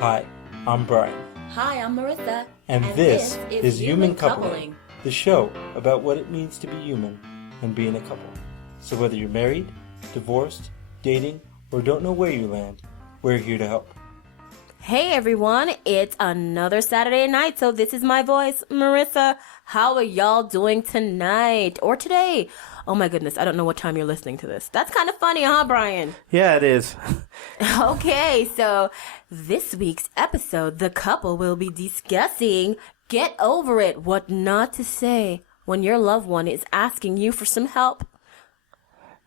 Hi, I'm Brian. Hi, I'm Merisa. And this is Human Coupling, the show about what it means to be human and being a couple. So whether you're married, divorced, dating, or don't know where you land, we're here to help. Hey everyone, it's another Saturday night, so this is my voice, Merisa. How are y'all doing tonight or today? Oh my goodness, I don't know what time you're listening to this. That's kind of funny, huh, Brian? Yeah, it is. Okay, so this week's episode, the couple will be discussing get over it, what not to say when your loved one is asking you for some help.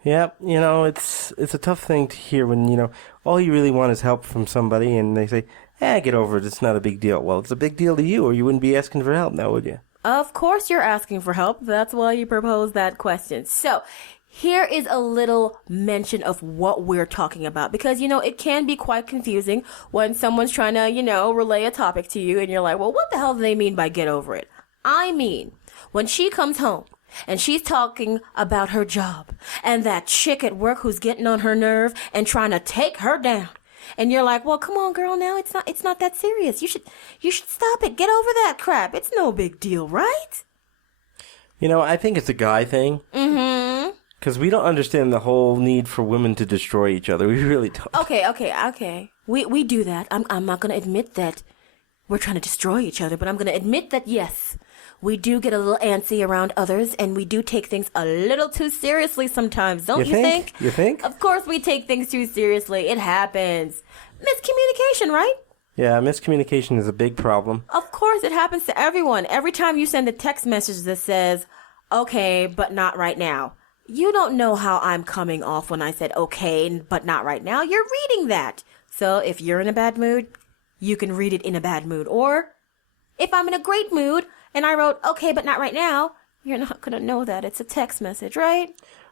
Yep, it's a tough thing to hear when, all you really want is help from somebody and they say, get over it, it's not a big deal. Well, it's a big deal to you or you wouldn't be asking for help now, would you? Of course you're asking for help. That's why you proposed that question. So here is a little mention of what we're talking about because, it can be quite confusing when someone's trying to, relay a topic to you and you're like, well, what the hell do they mean by get over it? I mean, when she comes home and she's talking about her job and that chick at work who's getting on her nerve and trying to take her down. And you're like, well, come on, girl, now it's not that serious. You should stop it. Get over that crap. It's no big deal, right? I think it's a guy thing. Mm-hmm. Because we don't understand the whole need for women to destroy each other. We really don't. Okay. We do that. I'm not going to admit that we're trying to destroy each other, but I'm going to admit that, yes, we do get a little antsy around others, and we do take things a little too seriously sometimes, don't you think? You think? Of course we take things too seriously. It happens. Miscommunication, right? Yeah, miscommunication is a big problem. Of course, it happens to everyone. Every time you send a text message that says, okay, but not right now. You don't know how I'm coming off when I said okay, but not right now. You're reading that. So if you're in a bad mood, you can read it in a bad mood. Or if I'm in a great mood and I wrote okay, but not right now, you're not going to know that. It's a text message, right?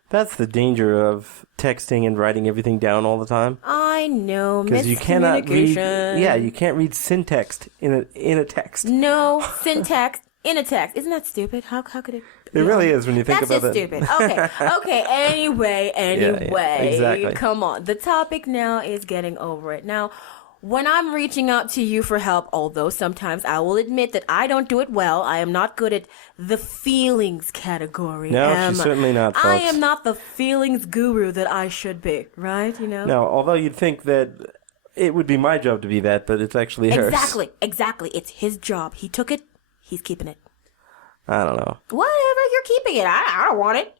That's the danger of texting and writing everything down all the time. I know, because you cannot read. Miscommunication. You can't read syntax in a text. No syntax in a text. Isn't that stupid? How could it? It really is when you think about it. That's just stupid. Okay. Anyway. Yeah, exactly. Come on. The topic now is getting over it. Now, when I'm reaching out to you for help, although sometimes I will admit that I don't do it well, I am not good at the feelings category. No, she's certainly not, folks. I am not the feelings guru that I should be, right? No, although you'd think that it would be my job to be that, but it's actually hers. Exactly. It's his job. He took it. He's keeping it. I don't know. Whatever, you're keeping it. I don't want it.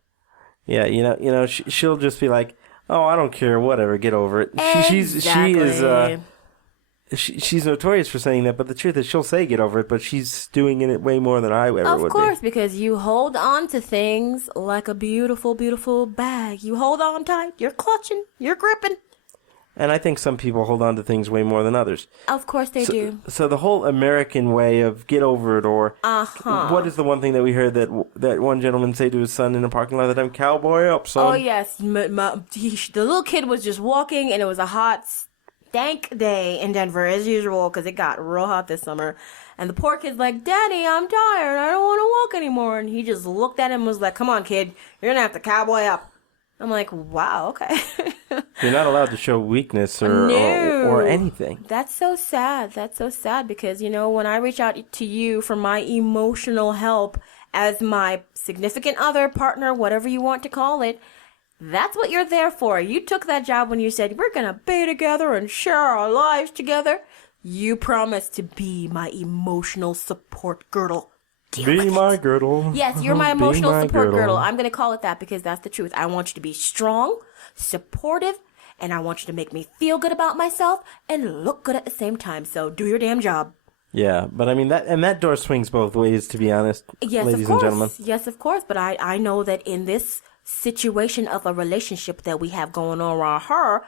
Yeah, she'll just be like, "Oh, I don't care. Whatever. Get over it." Exactly. She's notorious for saying that, but the truth is, she'll say "get over it," but she's doing it way more than I ever would be. Of course, because you hold on to things like a beautiful, beautiful bag. You hold on tight. You're clutching. You're gripping. And I think some people hold on to things way more than others. Of course they do. So the whole American way of get over it, or what is the one thing that we heard that one gentleman say to his son in a parking lot that time? Cowboy up, son. Oh, yes. The little kid was just walking, and it was a hot, stank day in Denver, as usual, because it got real hot this summer. And the poor kid's like, Daddy, I'm tired. I don't want to walk anymore. And he just looked at him and was like, come on, kid. You're going to have to cowboy up. I'm like, wow, okay. You're not allowed to show weakness or anything. That's so sad. That's so sad because, when I reach out to you for my emotional help as my significant other, partner, whatever you want to call it, that's what you're there for. You took that job when you said, we're going to be together and share our lives together. You promised to be my emotional support girdle. Be my girdle. Yes, you're my emotional support girdle. I'm going to call it that because that's the truth. I want you to be strong, supportive, and I want you to make me feel good about myself and look good at the same time. So do your damn job. Yeah, but I mean, that door swings both ways, to be honest, yes, ladies of course. and gentlemen. Yes, of course. But I know that in this situation of a relationship that we have going on around her,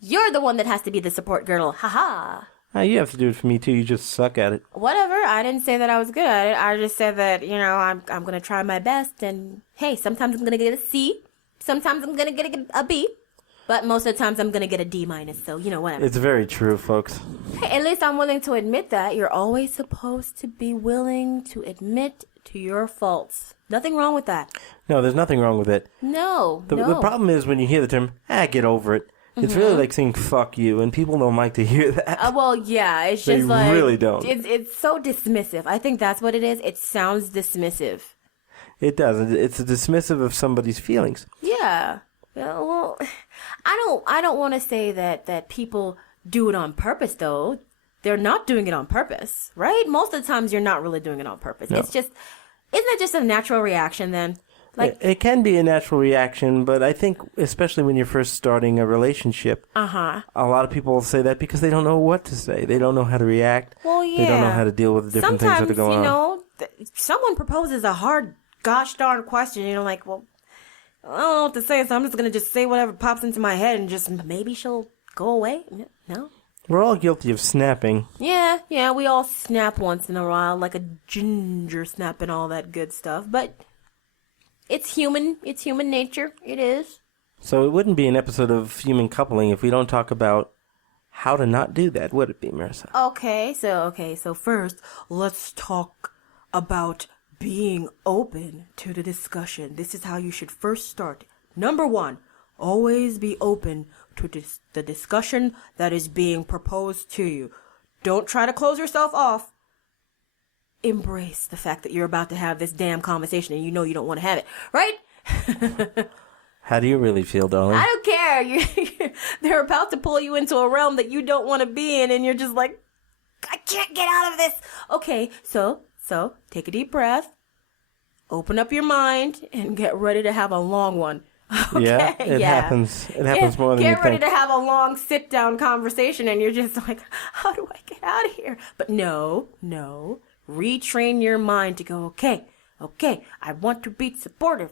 you're the one that has to be the support girdle. Ha-ha. You have to do it for me, too. You just suck at it. Whatever. I didn't say that I was good at it. I just said that, I'm going to try my best. And, hey, sometimes I'm going to get a C. Sometimes I'm going to get a B. But most of the times I'm going to get a D minus. So, whatever. It's very true, folks. Hey, at least I'm willing to admit that. You're always supposed to be willing to admit to your faults. Nothing wrong with that. No, there's nothing wrong with it. No. The problem is when you hear the term, get over it. It's really like saying "fuck you," and people don't like to hear that. Well, yeah, it's They just like really don't. It's so dismissive. I think that's what it is. It sounds dismissive. It does. It's dismissive of somebody's feelings. Yeah. Well, I don't want to say that people do it on purpose though. They're not doing it on purpose, right? Most of the times you're not really doing it on purpose. No. It's just, isn't it just a natural reaction then? Like It can be a natural reaction, but I think especially when you're first starting a relationship, a lot of people will say that because they don't know what to say. They don't know how to react. Well, yeah. They don't know how to deal with the different things that are going on. Sometimes, someone proposes a hard, gosh darn question, like, well, I don't know what to say, so I'm just going to just say whatever pops into my head and just maybe she'll go away. No? We're all guilty of snapping. Yeah, we all snap once in a while, like a ginger snap and all that good stuff, but it's human nature. It is. So it wouldn't be an episode of Human Coupling if we don't talk about how to not do that, would it be, Merisa? Okay, so first, let's talk about being open to the discussion. This is how you should first start. Number 1, always be open to the discussion that is being proposed to you. Don't try to close yourself off. Embrace the fact that you're about to have this damn conversation and you know you don't want to have it, right? How do you really feel, darling? I don't care. They're about to pull you into a realm that you don't want to be in, and you're just like, I can't get out of this. Okay, so take a deep breath, open up your mind, and get ready to have a long one. Okay? Yeah, it happens. It happens more than you think. Get ready to have a long sit-down conversation, and you're just like, how do I get out of here? But no. Retrain your mind to go, okay, I want to be supportive.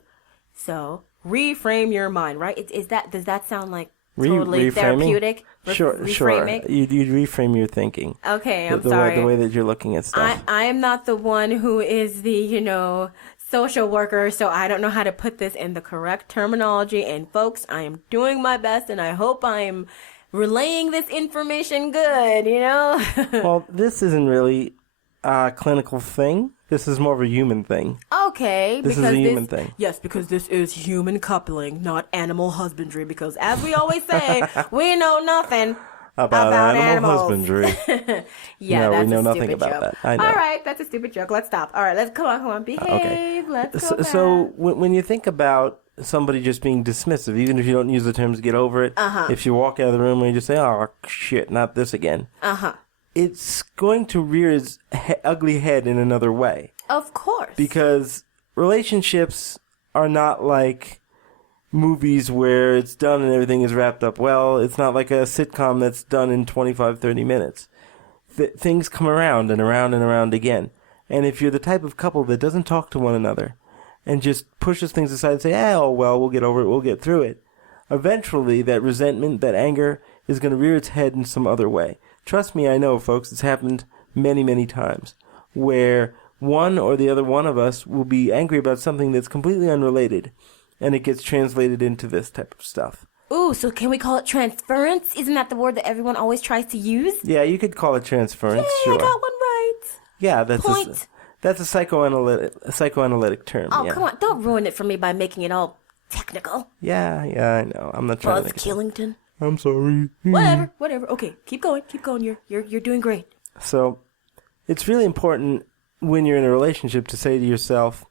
So reframe your mind, right? Does that sound like totally therapeutic? Sure. You'd reframe your thinking. Okay, I'm sorry. sorry. The way that you're looking at stuff. I am not the one who is the, social worker, so I don't know how to put this in the correct terminology. And folks, I am doing my best, and I hope I am relaying this information good, Well, this isn't really a clinical thing. This is more of a human thing. Okay. This is a human thing. Yes, because this is human coupling, not animal husbandry, because as we always say, we know nothing about animals. Husbandry. Yeah, no, that's we know a nothing stupid about joke. that. I know. All right, that's a stupid joke. Let's stop. All right, come on, behave. Okay. Let's go back. So when you think about somebody just being dismissive, even if you don't use the terms "get over it," if you walk out of the room and you just say, "Oh shit, not this again," it's going to rear its ugly head in another way. Of course. Because relationships are not like movies where it's done and everything is wrapped up well. It's not like a sitcom that's done in 25, 30 minutes. Things come around and around and around again. And if you're the type of couple that doesn't talk to one another and just pushes things aside and say, oh, well, we'll get over it, we'll get through it, eventually that resentment, that anger is going to rear its head in some other way. Trust me, I know, folks, it's happened many, many times where one or the other one of us will be angry about something that's completely unrelated, and it gets translated into this type of stuff. Ooh, so can we call it transference? Isn't that the word that everyone always tries to use? Yeah, you could call it transference, Yay, sure. I got one right. Yeah, that's a psychoanalytic term. Oh, yeah. Come on, don't ruin it for me by making it all technical. Yeah, I know. I'm not trying Buzz to Killington. I'm sorry. Whatever. Okay, keep going. You're doing great. So, it's really important when you're in a relationship to say to yourself,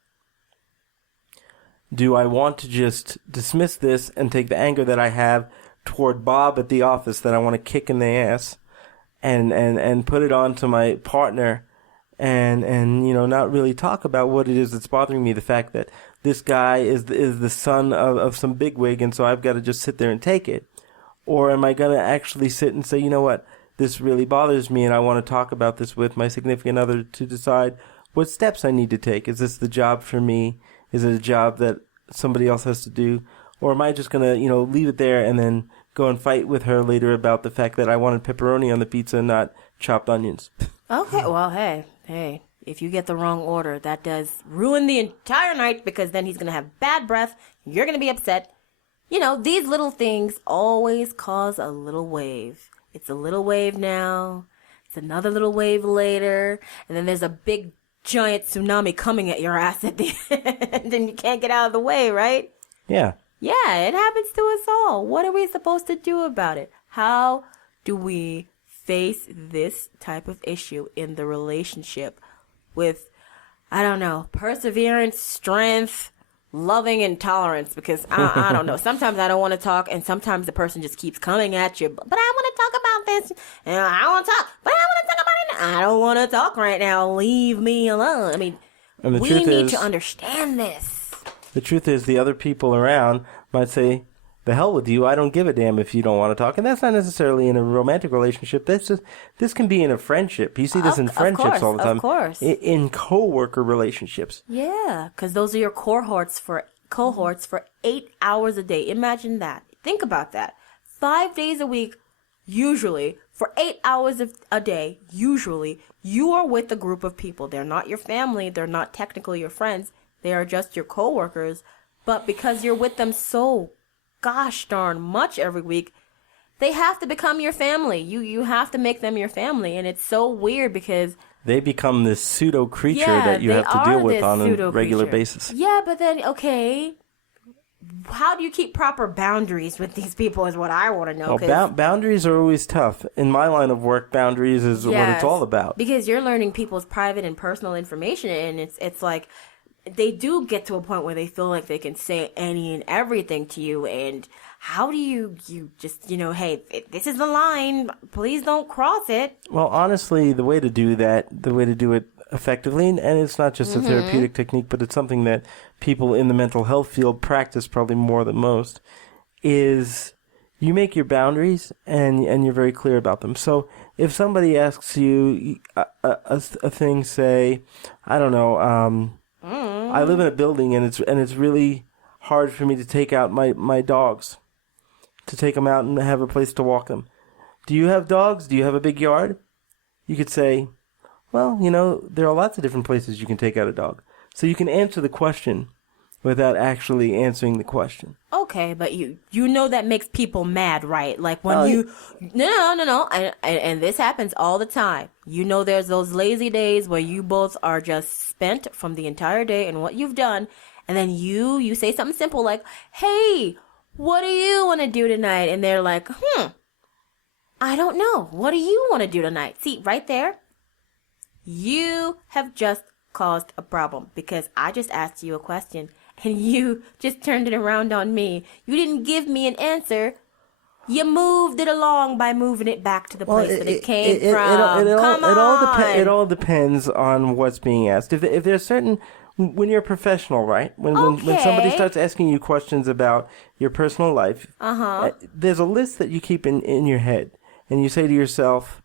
do I want to just dismiss this and take the anger that I have toward Bob at the office that I want to kick in the ass and put it on to my partner and not really talk about what it is that's bothering me, the fact that this guy is the son of some bigwig and so I've got to just sit there and take it? Or am I going to actually sit and say, you know what, this really bothers me and I want to talk about this with my significant other to decide what steps I need to take? Is this the job for me? Is it a job that somebody else has to do? Or am I just going to, leave it there and then go and fight with her later about the fact that I wanted pepperoni on the pizza and not chopped onions? Okay, well, hey, if you get the wrong order, that does ruin the entire night because then he's going to have bad breath. You're going to be upset. These little things always cause a little wave. It's a little wave now. It's another little wave later. And then there's a big giant tsunami coming at your ass at the end and you can't get out of the way, right? Yeah. Yeah, it happens to us all. What are we supposed to do about it? How do we face this type of issue in the relationship with, I don't know, perseverance, strength, loving, and tolerance? Because I don't know. Sometimes I don't want to talk, and sometimes the person just keeps coming at you. But I want to talk about this, and I want to talk, but I want to talk about it. I don't want to talk right now. Leave me alone. I mean, we need to understand this. The truth is, the other people around might say, the hell with you, I don't give a damn if you don't want to talk. And that's not necessarily in a romantic relationship. This can be in a friendship. You see this in friendships all the time. Of course. In co-worker relationships. Yeah, because those are your cohorts for 8 hours a day. Imagine that. Think about that. 5 days a week, usually, for 8 hours a day, usually, you are with a group of people. They're not your family. They're not technically your friends. They are just your coworkers. But because you're with them so gosh darn much every week, they have to become your family. You have to make them your family. And it's so weird because they become this pseudo creature that you have to deal with on a regular basis. Yeah, but then, okay, how do you keep proper boundaries with these people is what I want to know. Well, boundaries are always tough. In my line of work, boundaries is what it's all about. Because you're learning people's private and personal information, and it's like they do get to a point where they feel like they can say any and everything to you. And how do you just, hey, this is the line, please don't cross it. Well, honestly, the way to do it effectively, and it's not just a therapeutic technique, but it's something that people in the mental health field practice probably more than most, is you make your boundaries and you're very clear about them. So if somebody asks you a thing, say, I don't know, I live in a building and it's really hard for me to take out my dogs, to take them out and have a place to walk them. Do you have dogs? Do you have a big yard? You could say, well, there are lots of different places you can take out a dog. So you can answer the question without actually answering the question. Okay, but you know that makes people mad, right? Like when No. And this happens all the time. There's those lazy days where you both are just spent from the entire day and what you've done. And then you say something simple like, hey, what do you want to do tonight? And they're like, I don't know. What do you want to do tonight? See, right there, you have just caused a problem because I just asked you a question and you just turned it around on me. You didn't give me an answer. You moved it along by moving it back to the place that it came from. It all depends on what's being asked. If there's certain, when you're a professional, right? When somebody starts asking you questions about your personal life, there's a list that you keep in your head, and you say to yourself,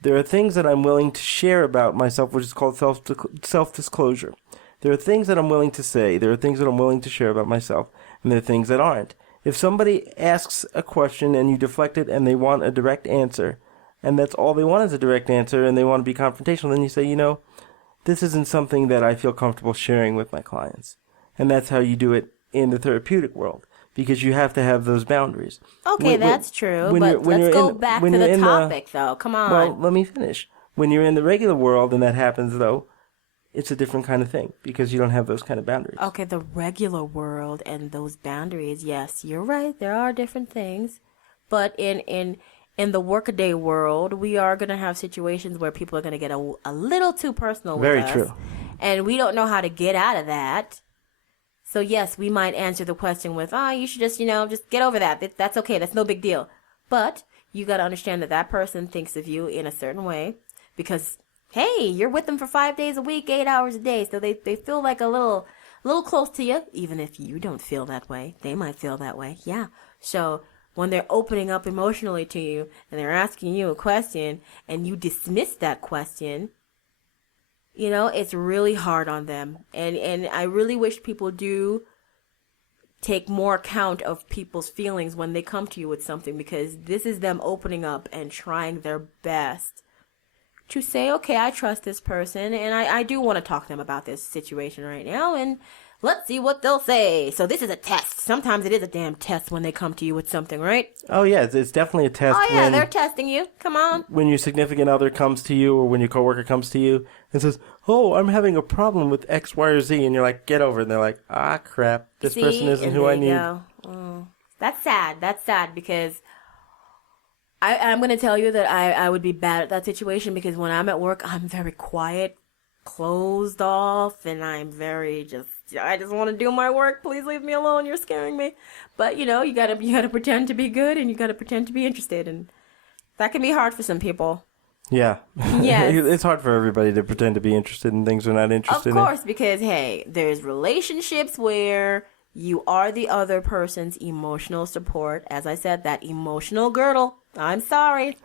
there are things that I'm willing to share about myself, which is called self-disclosure. There are things that I'm willing to say. There are things that I'm willing to share about myself. And there are things that aren't. If somebody asks a question and you deflect it and they want a direct answer, and that's all they want is a direct answer, and they want to be confrontational, then you say, this isn't something that I feel comfortable sharing with my clients. And that's how you do it in the therapeutic world, because you have to have those boundaries. Okay, that's true, but let's go back to the topic, though. Come on. Well, let me finish. When you're in the regular world and that happens, though, it's a different kind of thing because you don't have those kind of boundaries. Okay, the regular world and those boundaries, yes, you're right. There are different things. But in the workaday world, we are going to have situations where people are going to get a little too personal with us. Very true. And we don't know how to get out of that. So, yes, we might answer the question with, you should just get over that. That's okay. That's no big deal. But you got to understand that person thinks of you in a certain way because, hey, you're with them for 5 days a week, 8 hours a day. So they feel like a little close to you. Even if you don't feel that way, they might feel that way. Yeah. So when they're opening up emotionally to you and they're asking you a question and you dismiss that question, it's really hard on them. And I really wish people do take more account of people's feelings when they come to you with something, because this is them opening up and trying their best to say, okay, I trust this person and I do want to talk to them about this situation right now, and let's see what they'll say. So this is a test. Sometimes it is a damn test when they come to you with something, right? Oh, yeah, it's definitely a test. Oh, yeah, they're testing you. Come on. When your significant other comes to you or when your coworker comes to you and says, oh, I'm having a problem with X, Y, or Z, and you're like, get over it. And they're like, ah, crap, this person isn't who I need. That's sad. That's sad because I'm going to tell you that I would be bad at that situation because when I'm at work, I'm very quiet, closed off, and I'm very I just want to do my work. Please leave me alone. You're scaring me. But, you gotta pretend to be good and you gotta pretend to be interested. And that can be hard for some people. Yeah. Yes. It's hard for everybody to pretend to be interested in things they're not interested in. Of course, because, hey, there's relationships where you are the other person's emotional support. As I said, that emotional girdle. I'm sorry.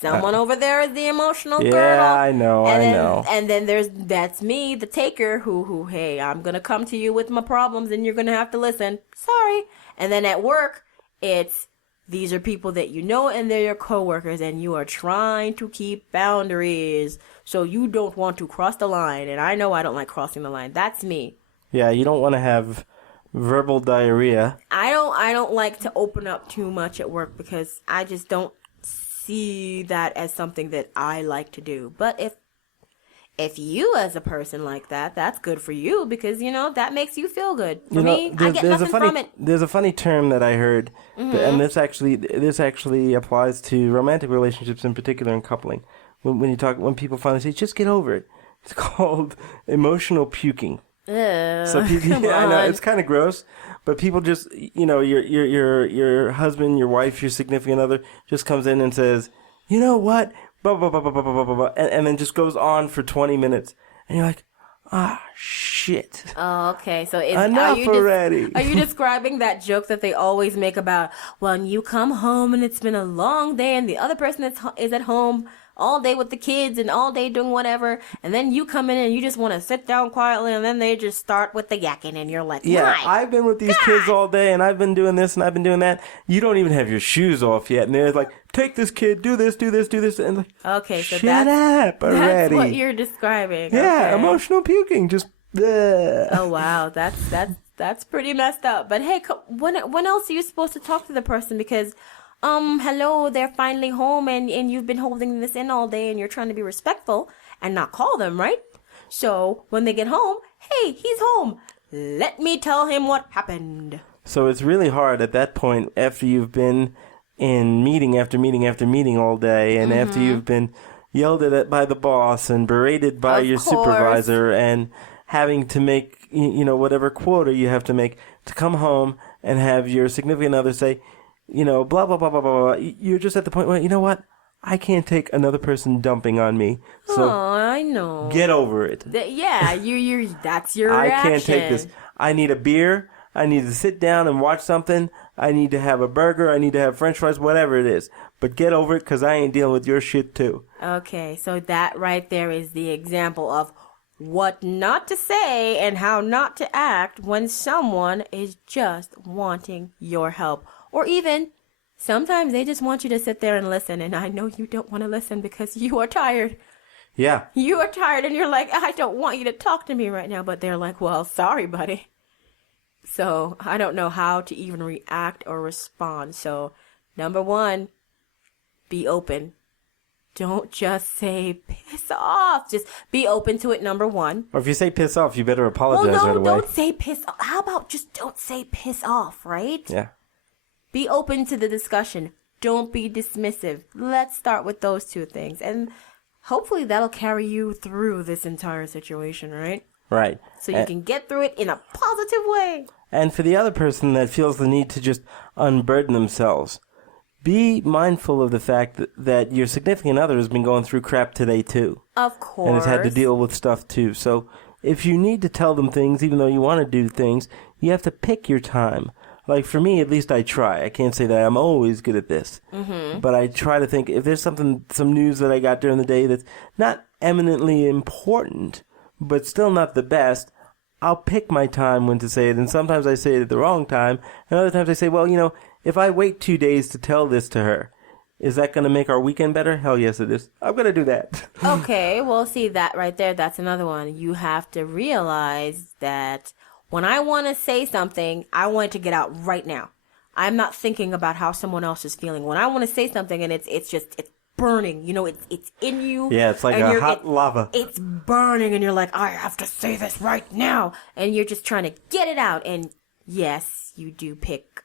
Someone over there is the emotional girdle. Yeah, I know. And then that's me, the taker, who, hey, I'm going to come to you with my problems and you're going to have to listen. Sorry. And then at work, these are people that you know and they're your coworkers and you are trying to keep boundaries. So you don't want to cross the line. And I know I don't like crossing the line. That's me. Yeah, you don't want to have verbal diarrhea. I don't like to open up too much at work because I just don't see that as something that I like to do. But if you as a person like that, that's good for you because that makes you feel good. For me, I get nothing from it. There's a funny term that I heard, and this actually applies to romantic relationships in particular and coupling. When people finally say, "Just get over it," it's called emotional puking. So people, I know it's kind of gross, but people just, your husband, your wife, your significant other just comes in and says, you know what, blah, blah, blah, blah, blah, blah, blah, blah, and then just goes on for 20 minutes, and you're like, shit. Oh, okay. So enough already. Are you describing that joke that they always make about when you come home and it's been a long day and the other person is at home all day with the kids and all day doing whatever, and then you come in and you just want to sit down quietly, and then they just start with the yakking, and you're like, yeah, I've been with these kids all day, and I've been doing this, and I've been doing that. You don't even have your shoes off yet, and they're like, take this kid, do this, and like, okay, so shut up already. That's what you're describing. Yeah, okay. Emotional puking, just. Bleh. Oh wow, that's pretty messed up. But hey, when else are you supposed to talk to the person? Because hello, they're finally home and you've been holding this in all day and you're trying to be respectful and not call them, right? So when they get home, hey, he's home. Let me tell him what happened. So it's really hard at that point after you've been in meeting after meeting after meeting all day and after you've been yelled at by the boss and berated by your supervisor and having to make, whatever quota you have to make to come home and have your significant other say, blah, blah, blah, blah, blah, blah. You're just at the point where, you know what? I can't take another person dumping on me. So I know. Get over it. You're that's your reaction. I can't take this. I need a beer. I need to sit down and watch something. I need to have a burger. I need to have french fries, whatever it is. But get over it because I ain't dealing with your shit too. Okay, so that right there is the example of what not to say and how not to act when someone is just wanting your help. Or even, sometimes they just want you to sit there and listen. And I know you don't want to listen because you are tired. Yeah. You are tired and you're like, I don't want you to talk to me right now. But they're like, well, sorry, buddy. So I don't know how to even react or respond. So number one, be open. Don't just say piss off. Just be open to it, number one. Or if you say piss off, you better apologize right away. Don't say piss off. How about just don't say piss off, right? Yeah. Be open to the discussion. Don't be dismissive. Let's start with those two things. And hopefully that'll carry you through this entire situation, right? Right. So you can get through it in a positive way. And for the other person that feels the need to just unburden themselves, be mindful of the fact that your significant other has been going through crap today too. Of course. And has had to deal with stuff too. So if you need to tell them things, even though you want to do things, you have to pick your time. Like for me, at least I try. I can't say that I'm always good at this. Mm-hmm. But I try to think if there's some news that I got during the day that's not eminently important, but still not the best, I'll pick my time when to say it. And sometimes I say it at the wrong time. And other times I say, well, if I wait 2 days to tell this to her, is that going to make our weekend better? Hell yes, it is. I'm going to do that. Okay, well, see, that right there, that's another one. You have to realize that When I want to say something, I want it to get out right now. I'm not thinking about how someone else is feeling. When I want to say something and it's burning, it's in you. Yeah, it's like a hot lava. It's burning and you're like, I have to say this right now. And you're just trying to get it out. And yes, you do pick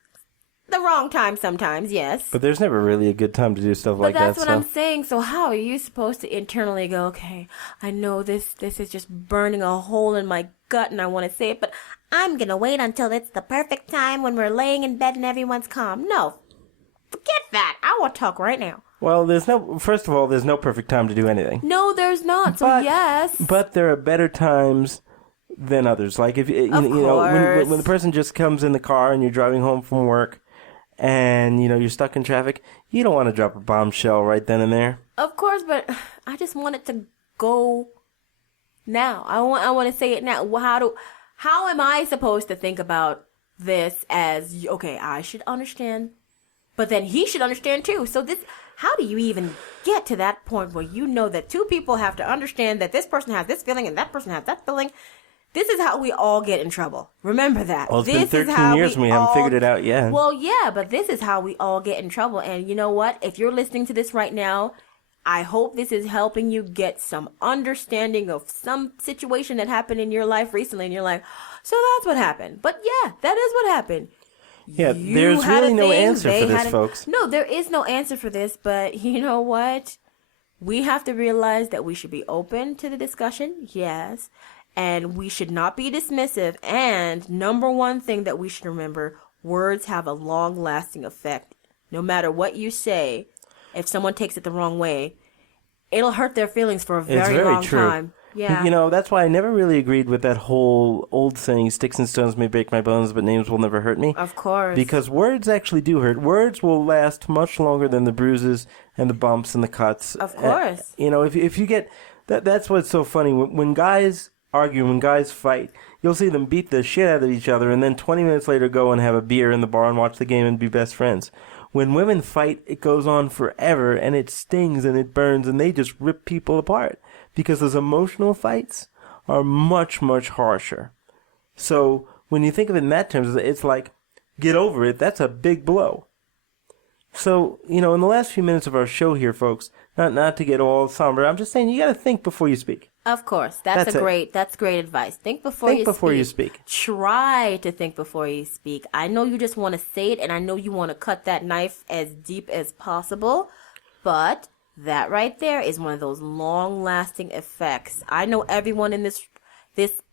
the wrong time sometimes, yes. But there's never really a good time to do stuff like that. But that's what I'm saying. So how are you supposed to internally go, okay, I know this is just burning a hole in my gut and I want to say it, but I'm going to wait until it's the perfect time when we're laying in bed and everyone's calm. No, forget that. I want to talk right now. Well, first of all, there's no perfect time to do anything. No, there's not. So yes. But there are better times than others. Like if when the person just comes in the car and you're driving home from work and you're stuck in traffic, you don't want to drop a bombshell right then and there. Of course, but I just want it to go now. I want to say it now. How am I supposed to think about this as, okay, I should understand, but then he should understand too. So how do you even get to that point where you know that two people have to understand that this person has this feeling and that person has that feeling? This is how we all get in trouble. Remember that. Well, it's been 13 years and we haven't figured it out yet. Well, yeah, but this is how we all get in trouble. And you know what? If you're listening to this right now, I hope this is helping you get some understanding of some situation that happened in your life recently. And you're like, so that's what happened. But yeah, that is what happened. Yeah, there's really no answer for this, folks. No, there is no answer for this. But you know what? We have to realize that we should be open to the discussion. Yes. And we should not be dismissive. And number one thing that we should remember, words have a long-lasting effect. No matter what you say, if someone takes it the wrong way, it'll hurt their feelings for a very long time. Yeah. That's why I never really agreed with that whole old saying, sticks and stones may break my bones, but names will never hurt me. Of course. Because words actually do hurt. Words will last much longer than the bruises and the bumps and the cuts. Of course. If you get... That's what's so funny. When guys argue, when guys fight, you'll see them beat the shit out of each other and then 20 minutes later go and have a beer in the bar and watch the game and be best friends. When women fight, it goes on forever and it stings and it burns and they just rip people apart because those emotional fights are much, much harsher. So when you think of it in that terms, it's like, get over it. That's a big blow. So, in the last few minutes of our show here, folks, not to get all somber, I'm just saying you got to think before you speak. Of course. That's great advice. Think before you speak. Try to think before you speak. I know you just want to say it, and I know you want to cut that knife as deep as possible, but that right there is one of those long-lasting effects. I know everyone in this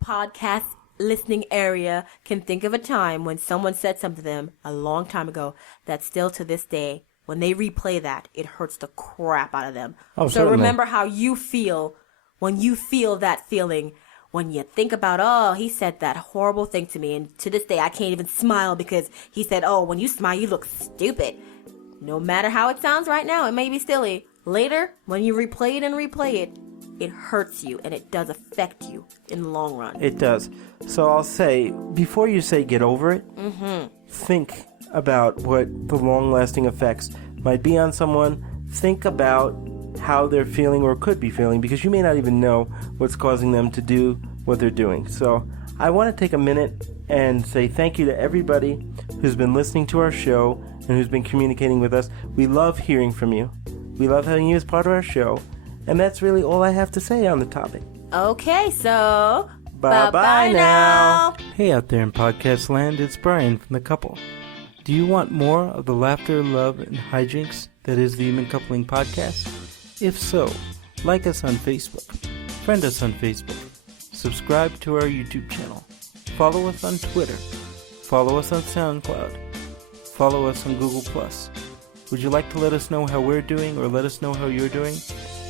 podcast listening area can think of a time when someone said something to them a long time ago that still to this day, when they replay that, it hurts the crap out of them. Oh, so remember how you feel when you feel that feeling, when you think about, oh, he said that horrible thing to me, and to this day I can't even smile because he said, oh, when you smile you look stupid. No matter how it sounds right now, it may be silly. Later, when you replay it, it hurts you, and it does affect you in the long run. It does. So I'll say, before you say get over it, think about what the long-lasting effects might be on someone. Think about how they're feeling or could be feeling, because you may not even know what's causing them to do what they're doing. So I want to take a minute and say thank you to everybody who's been listening to our show and who's been communicating with us. We love hearing from you. We love having you as part of our show. And that's really all I have to say on the topic. Okay, so bye-bye now. Hey out there in podcast land, it's Brian from The Couple. Do you want more of the laughter, love, and hijinks that is the Human Coupling Podcast? If so, like us on Facebook, friend us on Facebook, subscribe to our YouTube channel, follow us on Twitter, follow us on SoundCloud, follow us on Google+. Would you like to let us know how we're doing or let us know how you're doing?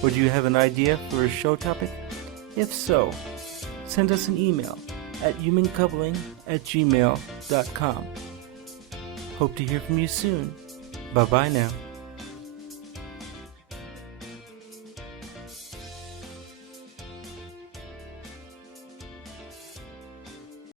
Or do you have an idea for a show topic? If so, send us an email at humancoupling@gmail.com. Hope to hear from you soon. Bye-bye now.